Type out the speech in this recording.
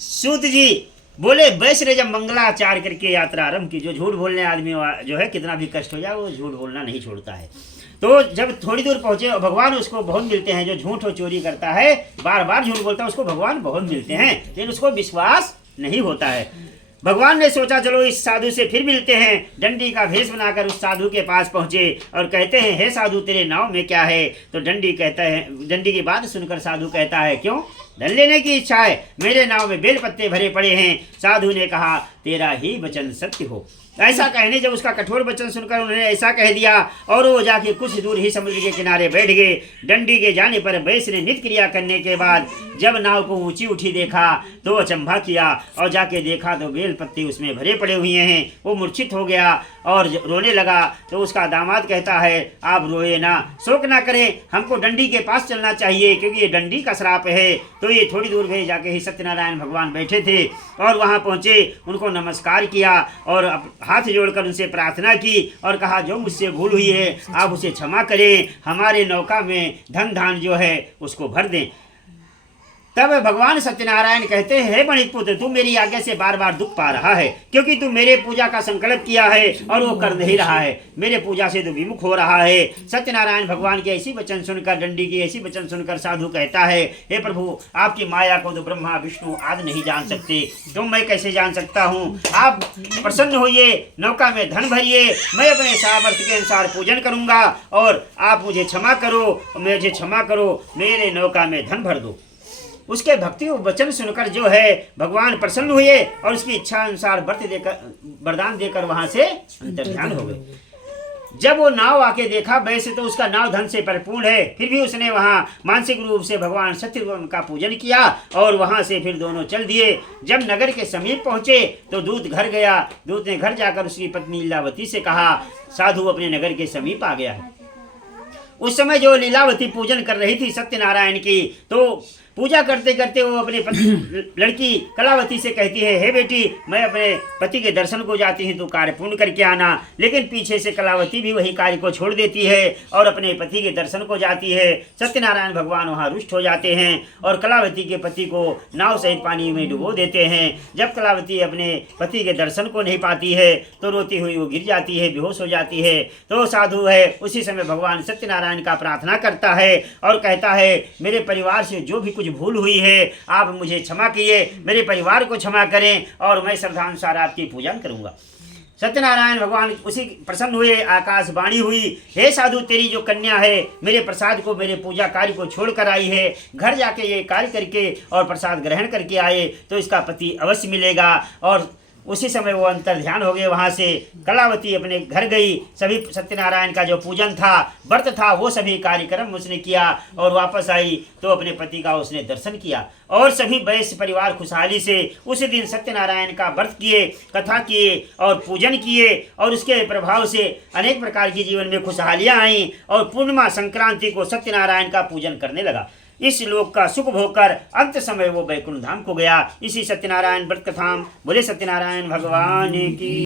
सूत जी बोले, वैश्य ने जब मंगलाचार करके यात्रा आरंभ की, जो झूठ बोलने आदमी जो है कितना भी कष्ट हो जाए वो झूठ बोलना नहीं छोड़ता है। तो जब थोड़ी दूर पहुंचे और भगवान उसको बहुत मिलते हैं, जो झूठ और चोरी करता है, बार बार झूठ बोलता है, उसको भगवान बहुत मिलते हैं, लेकिन उसको विश्वास नहीं होता है। भगवान ने सोचा चलो इस साधु से फिर मिलते हैं। डंडी का भेष बनाकर उस साधु के पास पहुंचे और कहते हैं, हे साधु तेरे नाव में क्या है? तो डंडी कहता है, डंडी की बात सुनकर साधु कहता है, क्यों? धन लेने की इच्छा है? मेरे नाव में बेल पत्ते भरे पड़े हैं। साधु ने कहा, तेरा ही वचन सत्य हो। ऐसा कहने जब उसका कठोर वचन सुनकर उन्होंने ऐसा कह दिया और वो जाके कुछ दूर ही समुद्र के किनारे बैठ गए। डंडी के जाने पर वैश्य ने नित्य क्रिया करने के बाद जब नाव को ऊंची उठी देखा तो अचंभा किया और जाके देखा तो बेल पत्ते उसमें भरे पड़े हुए हैं। वो मूर्छित हो गया और रोने लगा। तो उसका दामाद कहता है, आप रोए ना, शोक ना करें, हमको डंडी के पास चलना चाहिए क्योंकि ये डंडी का श्राप है। तो ये थोड़ी दूर गए, जाके ही सत्यनारायण भगवान बैठे थे और वहाँ पहुँचे, उनको नमस्कार किया और हाथ जोड़कर उनसे प्रार्थना की और कहा, जो मुझसे भूल हुई है आप उसे क्षमा करें, हमारे नौका में धन धान जो है उसको भर दें। तब भगवान सत्यनारायण कहते हैं, हे बणिक पुत्र, तू मेरी आज्ञा से बार बार दुख पा रहा है क्योंकि तू मेरे पूजा का संकल्प किया है और वो कर नहीं रहा है, मेरे पूजा से तू विमुख हो रहा है। सत्यनारायण भगवान के ऐसी वचन सुनकर, डंडी की ऐसी वचन सुनकर साधु कहता है, हे प्रभु, आपकी माया को तो ब्रह्मा विष्णु आदि नहीं जान सकते, तो मैं कैसे जान सकता हूँ? आप प्रसन्न होइए, नौका में धन भरिए, मैं अपने सामर्थ्य के अनुसार पूजन करूंगा और आप मुझे क्षमा करो, मुझे क्षमा करो, मेरे नौका में धन भर दो। उसके भक्ति वचन सुनकर जो है भगवान प्रसन्न हुए और उसकी इच्छा अनुसार वरदान देकर वहां से अंतर्ध्यान हो गए। जब वो नाव आके देखा, वैसे तो उसका नाव धन से परिपूर्ण है, फिर भी उसने वहां मानसिक रूप से भगवान सत्य का पूजन किया और वहां से फिर दोनों चल दिए। जब नगर के समीप पहुंचे तो दूत घर गया। दूत ने घर जाकर उसकी पत्नी लीलावती से कहा, साधु अपने नगर के समीप आ गया है। उस समय जो लीलावती पूजन कर रही थी सत्यनारायण की, तो पूजा करते करते वो अपने लड़की कलावती से कहती है, हे बेटी, मैं अपने पति के दर्शन को जाती हूँ, तो कार्य पूर्ण करके आना। लेकिन पीछे से कलावती भी वही कार्य को छोड़ देती है और अपने पति के दर्शन को जाती है। सत्यनारायण भगवान वहाँ रुष्ट हो जाते हैं और कलावती के पति को नाव सहित पानी में डुबो देते हैं। जब कलावती अपने पति के दर्शन को नहीं पाती है तो रोती हुई वो गिर जाती है, बेहोश हो जाती है। तो साधु है उसी समय भगवान सत्यनारायण का प्रार्थना करता है और कहता है, मेरे परिवार से जो भी कुछ भूल हुई है आप मुझे क्षमा कीजिए, मेरे परिवार को क्षमा करें और मैं श्रद्धानुसार आपकी पूजन करूंगा। सत्यनारायण भगवान उसी प्रसन्न हुए, आकाशवाणी हुई, हे साधु, तेरी जो कन्या है मेरे प्रसाद को, मेरे पूजा कार्य को छोड़ कर आई है, घर जाके ये कार्य करके और प्रसाद ग्रहण करके आए तो इसका पति अवश्य मिलेगा। और उसी समय वो अंतर ध्यान हो गए। वहाँ से कलावती अपने घर गई, सभी सत्यनारायण का जो पूजन था, व्रत था, वो सभी कार्यक्रम उसने किया और वापस आई तो अपने पति का उसने दर्शन किया और सभी वैश्य परिवार खुशहाली से उस दिन सत्यनारायण का व्रत किए, कथा किए और पूजन किए और उसके प्रभाव से अनेक प्रकार की जीवन में खुशहालियाँ आईं और पूर्णिमा संक्रांति को सत्यनारायण का पूजन करने लगा। इस लोक का सुख भोगकर अंत समय वो वैकुंठ धाम को गया। इसी सत्यनारायण व्रत कथा बोले सत्यनारायण भगवान की।